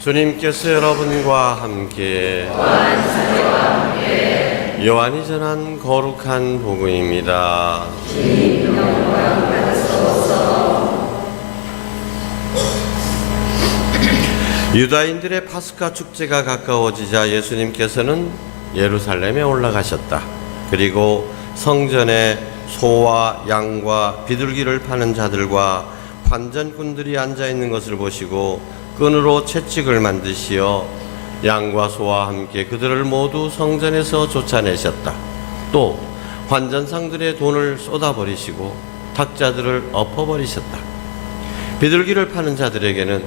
주님께서 여러분과 함께 요한이 전한 거룩한 복음입니다. 유다인들의 파스카 축제가 가까워지자 예수님께서는 예루살렘에 올라가셨다. 그리고 성전에 소와 양과 비둘기를 파는 자들과 관전꾼들이 앉아있는 것을 보시고 끈으로 채찍을 만드시어 양과 소와 함께 그들을 모두 성전에서 쫓아내셨다. 또 관전상들의 돈을 쏟아버리시고 탁자들을 엎어버리셨다. 비둘기를 파는 자들에게는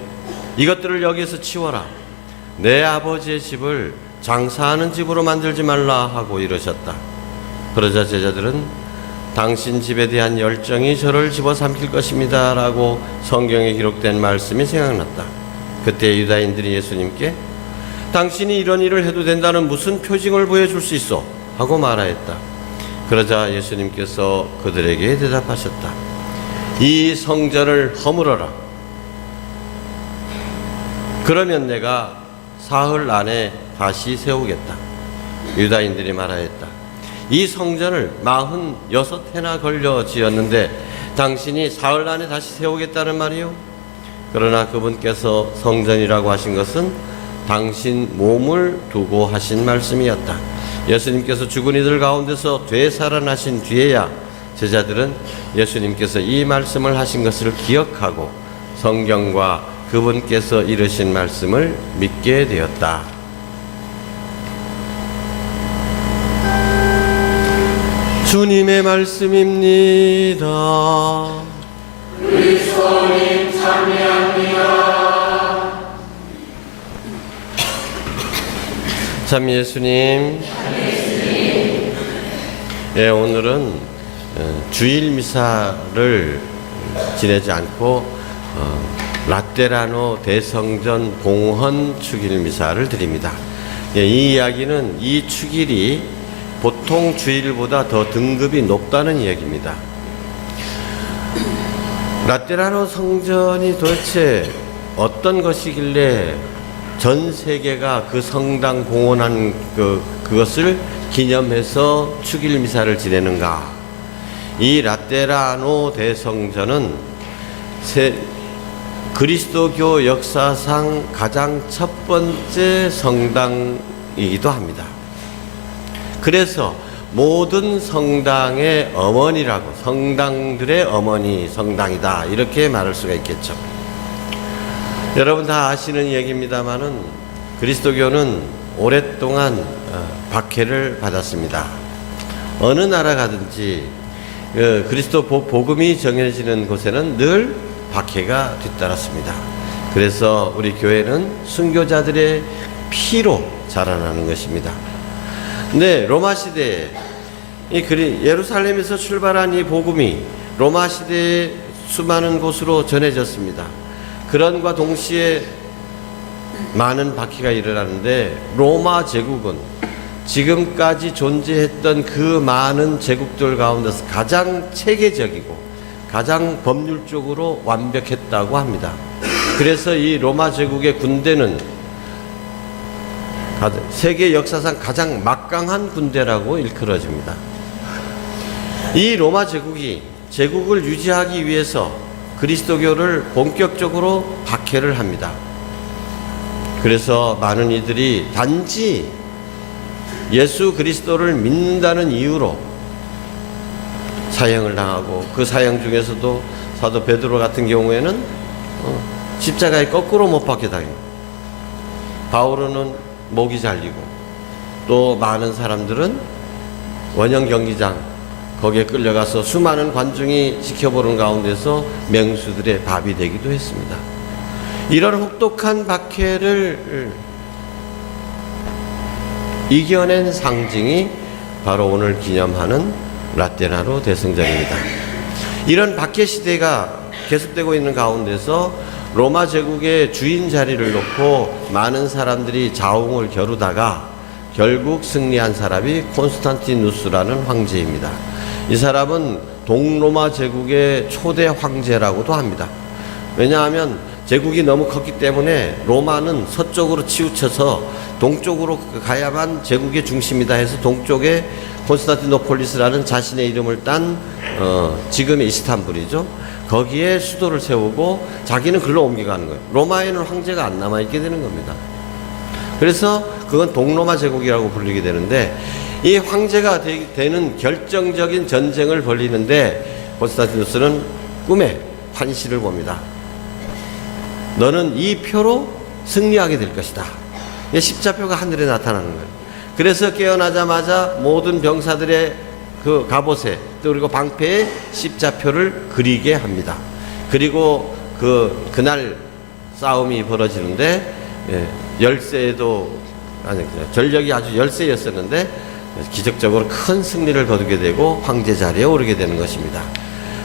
이것들을 여기서 치워라. 내 아버지의 집을 장사하는 집으로 만들지 말라 하고 이러셨다. 그러자 제자들은 당신 집에 대한 열정이 저를 집어삼킬 것입니다 라고 성경에 기록된 말씀이 생각났다. 그때 유다인들이 예수님께 당신이 이런 일을 해도 된다는 무슨 표징을 보여줄 수 있어? 하고 말하였다. 그러자 예수님께서 그들에게 대답하셨다. 이 성전을 허물어라. 그러면 내가 사흘 안에 다시 세우겠다. 유다인들이 말하였다. 이 성전을 46해나 걸려 지었는데 당신이 사흘 안에 다시 세우겠다는 말이요? 그러나 그분께서 성전이라고 하신 것은 당신 몸을 두고 하신 말씀이었다. 예수님께서 죽은 이들 가운데서 되살아나신 뒤에야 제자들은 예수님께서 이 말씀을 하신 것을 기억하고 성경과 그분께서 이르신 말씀을 믿게 되었다. 주님의 말씀입니다. 그리스도님 찬미합니다. 참 예수님. 예, 오늘은 주일 미사를 지내지 않고 라테라노 대성전 봉헌 축일 미사를 드립니다. 예, 이 이야기는 이 축일이 보통 주일보다 더 등급이 높다는 이야기입니다. 라테라노 성전이 도대체 어떤 것이길래 전 세계가 그 성당 봉헌한 그것을 기념해서 축일 미사를 지내는가? 이 라테라노 대성전은 그리스도교 역사상 가장 첫 번째 성당이기도 합니다. 그래서 모든 성당의 어머니라고, 성당들의 어머니 성당이다, 이렇게 말할 수가 있겠죠. 여러분 다 아시는 얘기입니다마는 그리스도교는 오랫동안 박해를 받았습니다. 어느 나라 가든지 그리스도 복음이 정해지는 곳에는 늘 박해가 뒤따랐습니다. 그래서 우리 교회는 순교자들의 피로 자라나는 것입니다. 근데 로마 시대에 예루살렘에서 출발한 이 복음이 로마 시대의 수많은 곳으로 전해졌습니다. 그런과 동시에 많은 박해가 일어나는데 로마 제국은 지금까지 존재했던 그 많은 제국들 가운데서 가장 체계적이고 가장 법률적으로 완벽했다고 합니다. 그래서 이 로마 제국의 군대는 세계 역사상 가장 막강한 군대라고 일컬어집니다. 이 로마 제국을 유지하기 위해서 그리스도교를 본격적으로 박해를 합니다. 그래서 많은 이들이 단지 예수 그리스도를 믿는다는 이유로 사형을 당하고, 그 사형 중에서도 사도 베드로 같은 경우에는 십자가에 거꾸로 못 박혀 다닙니다. 바울은 목이 잘리고, 또 많은 사람들은 원형 경기장 거기에 끌려가서 수많은 관중이 지켜보는 가운데서 맹수들의 밥이 되기도 했습니다. 이런 혹독한 박해를 이겨낸 상징이 바로 오늘 기념하는 라테라노 대성전입니다. 이런 박해 시대가 계속되고 있는 가운데서 로마 제국의 주인 자리를 놓고 많은 사람들이 자웅을 겨루다가 결국 승리한 사람이 콘스탄티누스라는 황제입니다. 이 사람은 동로마 제국의 초대 황제라고도 합니다. 왜냐하면 제국이 너무 컸기 때문에 로마는 서쪽으로 치우쳐서 동쪽으로 가야만 제국의 중심이다 해서 동쪽에 콘스탄티노폴리스라는 자신의 이름을 딴 지금의 이스탄불이죠. 거기에 수도를 세우고 자기는 글로 옮겨가는 거예요. 로마에는 황제가 안 남아있게 되는 겁니다. 그래서 그건 동로마 제국이라고 불리게 되는데, 이 황제가 되는 결정적인 전쟁을 벌리는데 콘스탄티누스는 꿈에 환시를 봅니다. 너는 이 표로 승리하게 될 것이다. 십자표가 하늘에 나타나는 거예요. 그래서 깨어나자마자 모든 병사들의 그 갑옷에 또 그리고 방패에 십자표를 그리게 합니다. 그리고 그날 싸움이 벌어지는데, 열세도 아니 전력이 아주 열세였었는데 기적적으로 큰 승리를 거두게 되고 황제 자리에 오르게 되는 것입니다.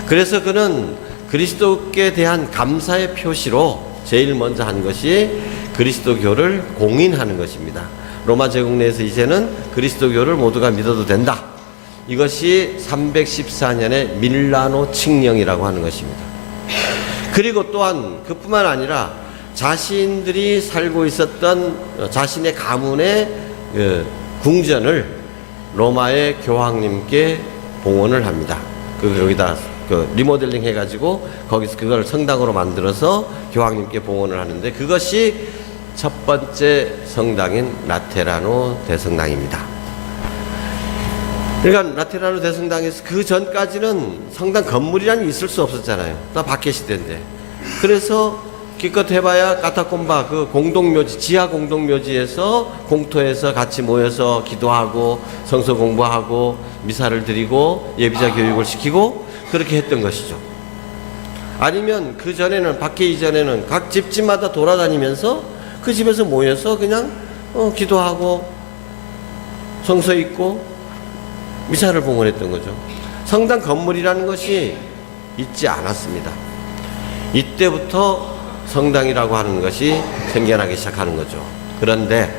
그래서 그는 그리스도께 대한 감사의 표시로 제일 먼저 한 것이 그리스도교를 공인하는 것입니다. 로마 제국 내에서 이제는 그리스도교를 모두가 믿어도 된다. 이것이 314년의 밀라노 칙령이라고 하는 것입니다. 그리고 또한 그뿐만 아니라 자신들이 살고 있었던 자신의 가문의 궁전을 로마의 교황님께 봉헌을 합니다. 여기다 리모델링 해가지고 거기서 그걸 성당으로 만들어서 교황님께 봉헌을 하는데, 그것이 첫 번째 성당인 라테라노 대성당입니다. 그러니까 라테라노 대성당에서 그 전까지는 성당 건물이라는 게 있을 수 없었잖아요. 다 박해 시대인데. 그래서 기껏 해봐야 카타콤바 그 공동묘지, 지하 공동묘지에서 공터에서 같이 모여서 기도하고 성서 공부하고 미사를 드리고 예비자 교육을 시키고 그렇게 했던 것이죠. 아니면 그 전에는, 박해 이전에는 각 집집마다 돌아다니면서 그 집에서 모여서 그냥 기도하고 성서 읽고 미사를 봉헌했던 거죠. 성당 건물이라는 것이 있지 않았습니다. 이때부터 성당이라고 하는 것이 생겨나기 시작하는 거죠. 그런데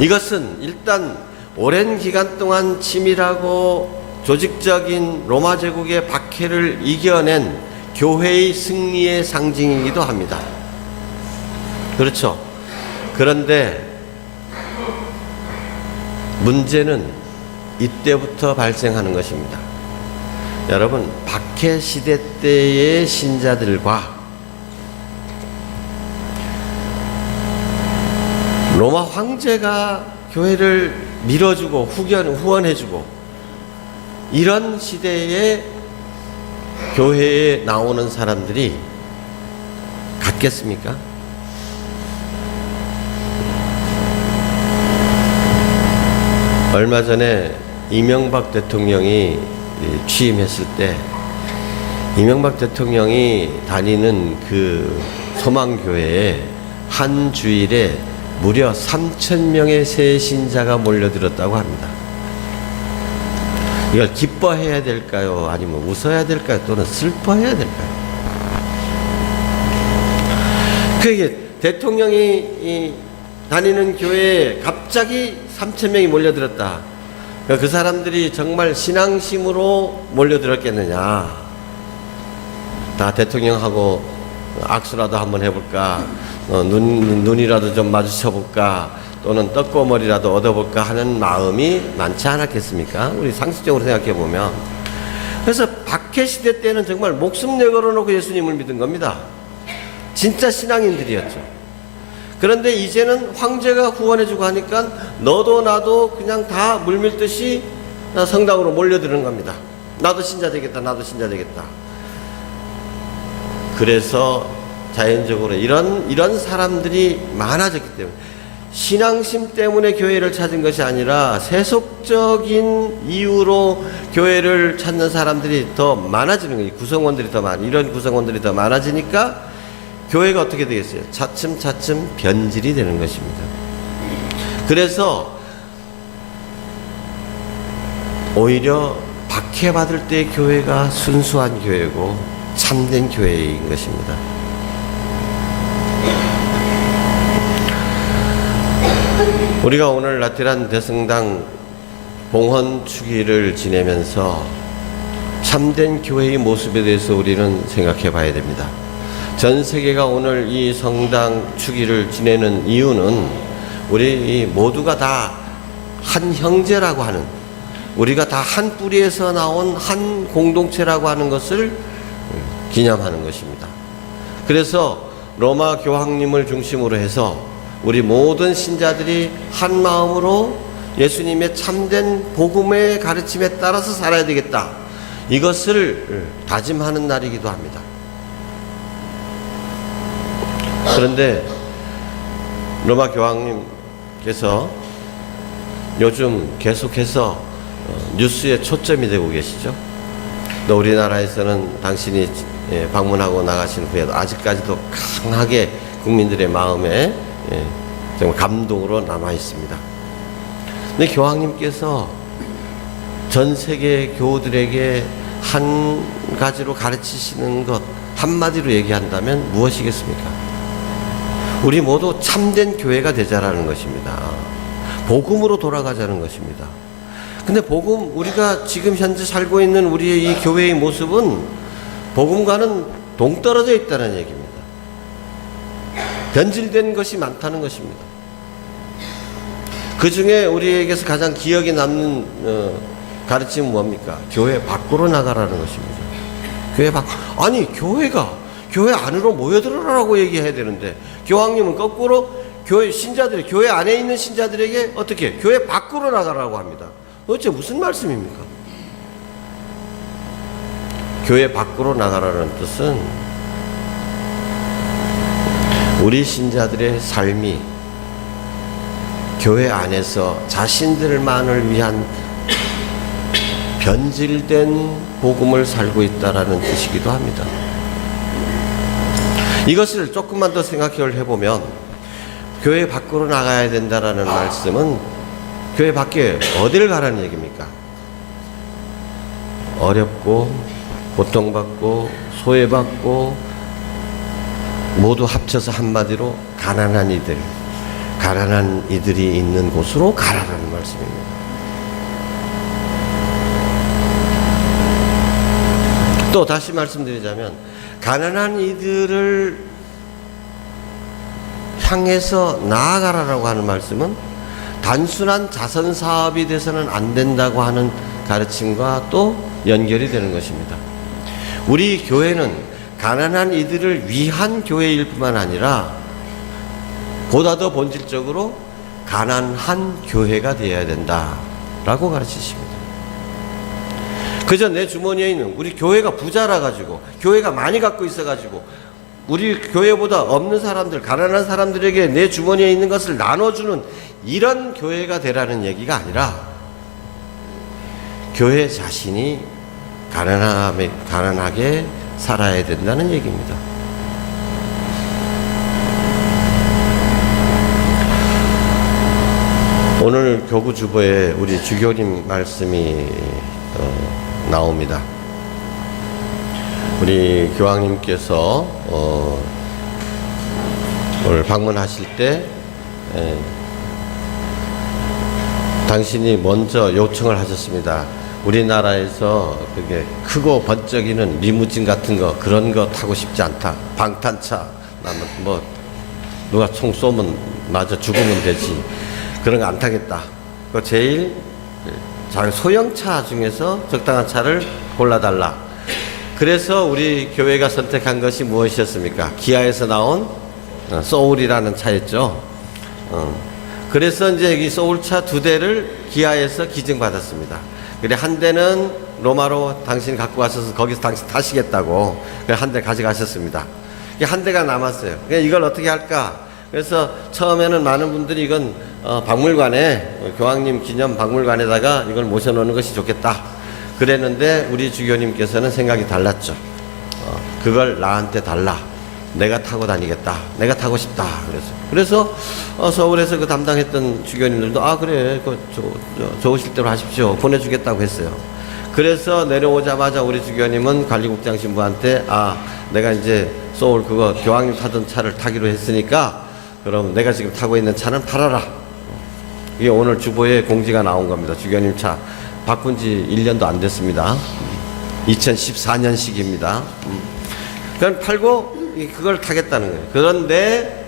이것은 일단 오랜 기간 동안 치밀하고 조직적인 로마 제국의 박해를 이겨낸 교회의 승리의 상징이기도 합니다. 그렇죠. 그런데 문제는 이때부터 발생하는 것입니다. 여러분, 박해 시대 때의 신자들과 로마 황제가 교회를 밀어주고 후원해주고 이런 시대에 교회에 나오는 사람들이 같겠습니까? 얼마 전에 이명박 대통령이 취임했을 때 이명박 대통령이 다니는 그 소망교회에 한 주일에 무려 3,000명의 새 신자가 몰려들었다고 합니다. 이걸 기뻐해야 될까요? 아니면 웃어야 될까요? 또는 슬퍼해야 될까요? 그게 대통령이 다니는 교회에 갑자기 3,000명이 몰려들었다. 그 사람들이 정말 신앙심으로 몰려들었겠느냐. 다 대통령하고 악수라도 한번 해볼까, 눈이라도 좀 마주쳐볼까, 또는 떡고머리라도 얻어볼까 하는 마음이 많지 않았겠습니까? 우리 상식적으로 생각해 보면. 그래서 박해 시대 때는 정말 목숨 내걸어놓고 예수님을 믿은 겁니다. 진짜 신앙인들이었죠. 그런데 이제는 황제가 후원해주고 하니까 너도 나도 그냥 다 물밀듯이 성당으로 몰려드는 겁니다. 나도 신자 되겠다, 나도 신자 되겠다. 그래서 자연적으로 이런 사람들이 많아졌기 때문에, 신앙심 때문에 교회를 찾은 것이 아니라 세속적인 이유로 교회를 찾는 사람들이 더 많아지는 거예요. 구성원들이 더 이런 구성원들이 더 많아지니까 교회가 어떻게 되겠어요? 차츰차츰 변질이 되는 것입니다. 그래서 오히려 박해받을 때 교회가 순수한 교회고 참된 교회인 것입니다. 우리가 오늘 라테란 대성당 봉헌 주기를 지내면서 참된 교회의 모습에 대해서 우리는 생각해 봐야 됩니다. 전 세계가 오늘 이 성당 주기를 지내는 이유는 우리 모두가 다 한 형제라고 하는, 우리가 다 한 뿌리에서 나온 한 공동체라고 하는 것을 기념하는 것입니다. 그래서 로마 교황님을 중심으로 해서 우리 모든 신자들이 한 마음으로 예수님의 참된 복음의 가르침에 따라서 살아야 되겠다, 이것을 다짐하는 날이기도 합니다. 그런데 로마 교황님께서 요즘 계속해서 뉴스에 초점이 되고 계시죠. 또 우리나라에서는 당신이 방문하고 나가신 후에도 아직까지도 강하게 국민들의 마음에 정말 감동으로 남아 있습니다. 근데 교황님께서 전 세계 교우들에게 한 가지로 가르치시는 것, 한마디로 얘기한다면 무엇이겠습니까? 우리 모두 참된 교회가 되자라는 것입니다. 복음으로 돌아가자는 것입니다. 근데 복음, 우리가 지금 현재 살고 있는 우리의 이 교회의 모습은 복음과는 동떨어져 있다는 얘기입니다. 변질된 것이 많다는 것입니다. 그 중에 우리에게서 가장 기억에 남는 가르침은 뭡니까? 교회 밖으로 나가라는 것입니다. 교회 밖, 아니 교회 안으로 모여들어라라고 얘기해야 되는데, 교황님은 거꾸로 교회 신자들, 교회 안에 있는 신자들에게 어떻게 교회 밖으로 나가라고 합니다. 어째 무슨 말씀입니까? 교회 밖으로 나가라는 뜻은 우리 신자들의 삶이 교회 안에서 자신들만을 위한 변질된 복음을 살고 있다라는 뜻이기도 합니다. 이것을 조금만 더 생각을 해보면, 교회 밖으로 나가야 된다라는 말씀은 교회 밖에 어디를 가라는 얘기입니까? 어렵고 고통받고 소외받고 모두 합쳐서 한마디로 가난한 이들이 있는 곳으로 가라는 말씀입니다. 또 다시 말씀드리자면, 가난한 이들을 향해서 나아가라라고 하는 말씀은 단순한 자선 사업이 돼서는 안 된다고 하는 가르침과 또 연결이 되는 것입니다. 우리 교회는 가난한 이들을 위한 교회일 뿐만 아니라 보다 더 본질적으로 가난한 교회가 되어야 된다라고 가르치십니다. 그저 내 주머니에 있는, 우리 교회가 부자라 가지고, 교회가 많이 갖고 있어 가지고 우리 교회보다 없는 사람들, 가난한 사람들에게 내 주머니에 있는 것을 나눠주는 이런 교회가 되라는 얘기가 아니라, 교회 자신이 가난하게 살아야 된다는 얘기입니다. 오늘 교구 주보에 우리 주교님 말씀이 나옵니다. 우리 교황님께서 오늘 방문하실 때 당신이 먼저 요청을 하셨습니다. 우리나라에서 그게 크고 번쩍이는 리무진 같은 거, 그런 거 타고 싶지 않다. 방탄차, 뭐 누가 총 쏘면 맞아 죽으면 되지. 그런 거 안 타겠다. 그 제일 소형차 중에서 적당한 차를 골라달라. 그래서 우리 교회가 선택한 것이 무엇이었습니까? 기아에서 나온 소울이라는 차였죠. 그래서 이제 이 소울차 2대를 기아에서 기증받았습니다. 그래, 한 대는 로마로 당신 갖고 가셔서 거기서 당신 타시겠다고 한 대 가져가셨습니다. 한 대가 남았어요. 이걸 어떻게 할까? 그래서 처음에는 많은 분들이 이건 박물관에, 교황님 기념 박물관에다가 이걸 모셔놓는 것이 좋겠다 그랬는데, 우리 주교님께서는 생각이 달랐죠. 그걸 나한테 달라. 내가 타고 다니겠다. 내가 타고 싶다. 그래서 서울에서 그 담당했던 주교님들도 그래, 좋으실 대로 하십시오. 보내주겠다고 했어요. 그래서 내려오자마자 우리 주교님은 관리국장 신부한테 내가 이제 서울 그거 교황님 타던 차를 타기로 했으니까 그럼 내가 지금 타고 있는 차는 팔아라. 이게 오늘 주보에 공지가 나온 겁니다. 주교님 차 바꾼 지 1년도 안 됐습니다. 2014년식입니다. 그럼 팔고 그걸 타겠다는 거예요. 그런데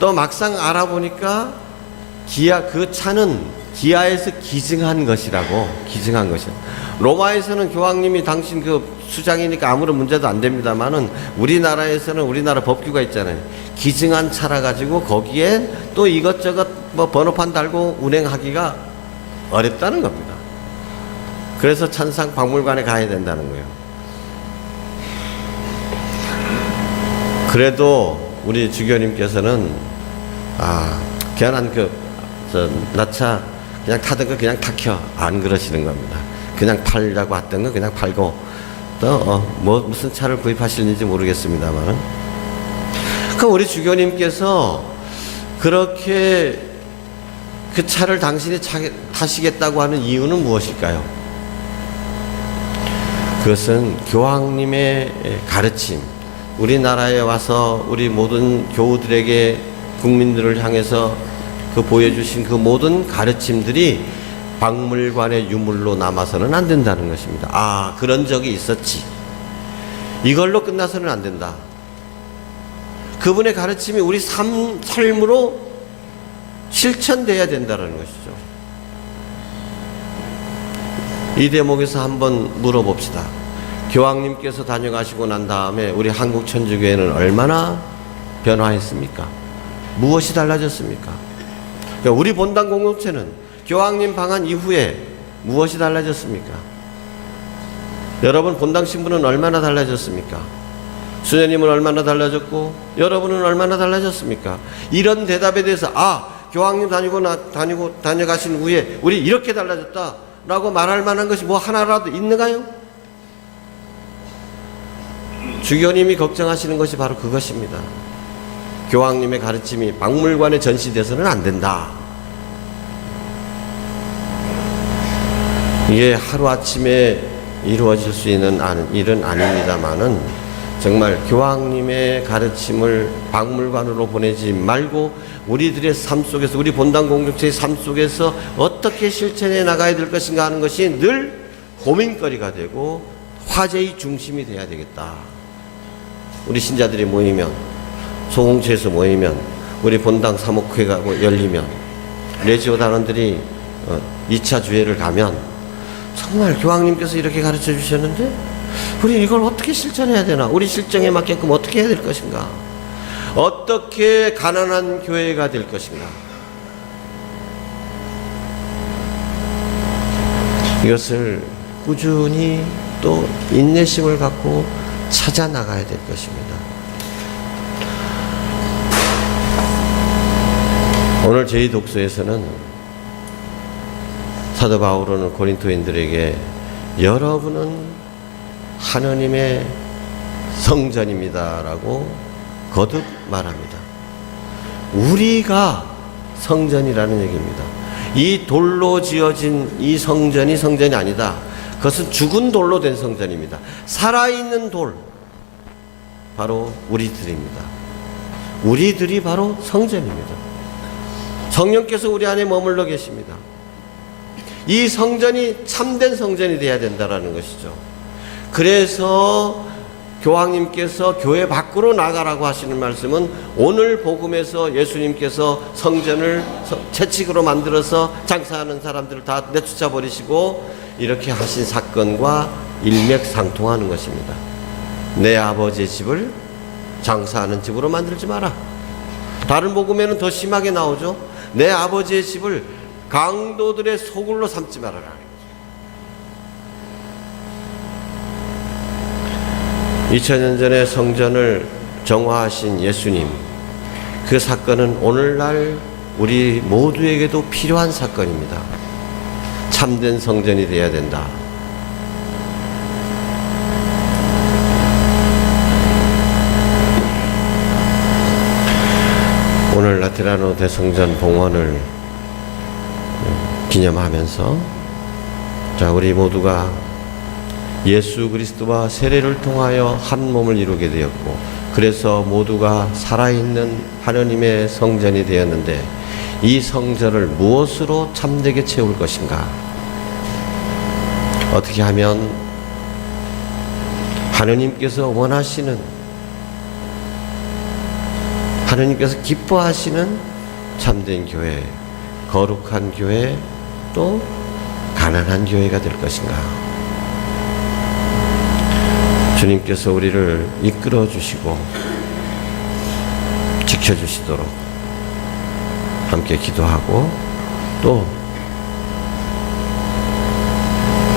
또 막상 알아보니까 그 차는 기아에서 기증한 것이라고. 기증한 것이요. 로마에서는 교황님이 당신 그 수장이니까 아무런 문제도 안 됩니다만은 우리나라에서는 우리나라 법규가 있잖아요. 기증한 차라 가지고 거기에 또 이것저것 뭐 번호판 달고 운행하기가 어렵다는 겁니다. 그래서 천상 박물관에 가야 된다는 거예요. 그래도 우리 주교님께서는 괜한 나차 그냥 타던 거 그냥 탁혀 안 그러시는 겁니다. 그냥 팔려고 했던 거 그냥 팔고 또 무슨 차를 구입하시는지 모르겠습니다만은 그 우리 주교님께서 그렇게 그 차를 당신이 타시겠다고 하는 이유는 무엇일까요? 그것은 교황님의 가르침, 우리나라에 와서 우리 모든 교우들에게 국민들을 향해서 그 보여주신 그 모든 가르침들이 박물관의 유물로 남아서는 안 된다는 것입니다. 그런 적이 있었지. 이걸로 끝나서는 안 된다. 그분의 가르침이 우리 삶으로 실천돼야 된다는 것이죠. 이 대목에서 한번 물어봅시다. 교황님께서 다녀가시고 난 다음에 우리 한국 천주교회는 얼마나 변화했습니까? 무엇이 달라졌습니까? 그러니까 우리 본당 공동체는 교황님 방한 이후에 무엇이 달라졌습니까? 여러분 본당 신부는 얼마나 달라졌습니까? 수녀님은 얼마나 달라졌고 여러분은 얼마나 달라졌습니까? 이런 대답에 대해서 교황님 다녀가신 후에 우리 이렇게 달라졌다 라고 말할 만한 것이 뭐 하나라도 있는가요? 주교님이 걱정하시는 것이 바로 그것입니다. 교황님의 가르침이 박물관에 전시돼서는 안 된다. 이게 하루아침에 이루어질 수 있는 일은 아닙니다만은 정말 교황님의 가르침을 박물관으로 보내지 말고 우리들의 삶 속에서 우리 본당 공동체의 삶 속에서 어떻게 실천해 나가야 될 것인가 하는 것이 늘 고민거리가 되고 화제의 중심이 돼야 되겠다. 우리 신자들이 모이면 소공체에서 모이면 우리 본당 사목회가 열리면 레지오 단원들이 2차 주회를 가면 정말 교황님께서 이렇게 가르쳐 주셨는데 우리 이걸 어떻게 실천해야 되나? 우리 실정에 맞게끔 어떻게 해야 될 것인가? 어떻게 가난한 교회가 될 것인가? 이것을 꾸준히 또 인내심을 갖고 찾아 나가야 될 것입니다. 오늘 저희 독서에서는 사도 바울은 고린토인들에게 여러분은 하나님의 성전입니다라고 거듭 말합니다. 우리가 성전이라는 얘기입니다. 이 돌로 지어진 이 성전이 성전이 아니다. 그것은 죽은 돌로 된 성전입니다. 살아있는 돌, 바로 우리들입니다. 우리들이 바로 성전입니다. 성령께서 우리 안에 머물러 계십니다. 이 성전이 참된 성전이 되어야 된다는 것이죠. 그래서 교황님께서 교회 밖으로 나가라고 하시는 말씀은 오늘 복음에서 예수님께서 성전을 채찍으로 만들어서 장사하는 사람들을 다 내쫓아 버리시고 이렇게 하신 사건과 일맥상통하는 것입니다. 내 아버지의 집을 장사하는 집으로 만들지 마라. 다른 복음에는 더 심하게 나오죠. 내 아버지의 집을 강도들의 소굴로 삼지 말아라. 2000년 전에 성전을 정화하신 예수님, 그 사건은 오늘날 우리 모두에게도 필요한 사건입니다. 참된 성전이 되어야 된다. 오늘 라테라노 대성전 봉헌을 기념하면서 우리 모두가 예수 그리스도와 세례를 통하여 한 몸을 이루게 되었고 그래서 모두가 살아있는 하나님의 성전이 되었는데 이 성전을 무엇으로 참되게 채울 것인가? 어떻게 하면 하나님께서 원하시는 하느님께서 기뻐하시는 참된 교회, 거룩한 교회, 또 가난한 교회가 될 것인가? 주님께서 우리를 이끌어 주시고 지켜 주시도록 함께 기도하고, 또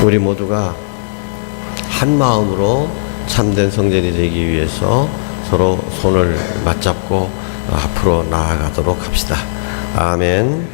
우리 모두가 한 마음으로 참된 성전이 되기 위해서 서로 손을 맞잡고 앞으로 나아가도록 합시다. 아멘.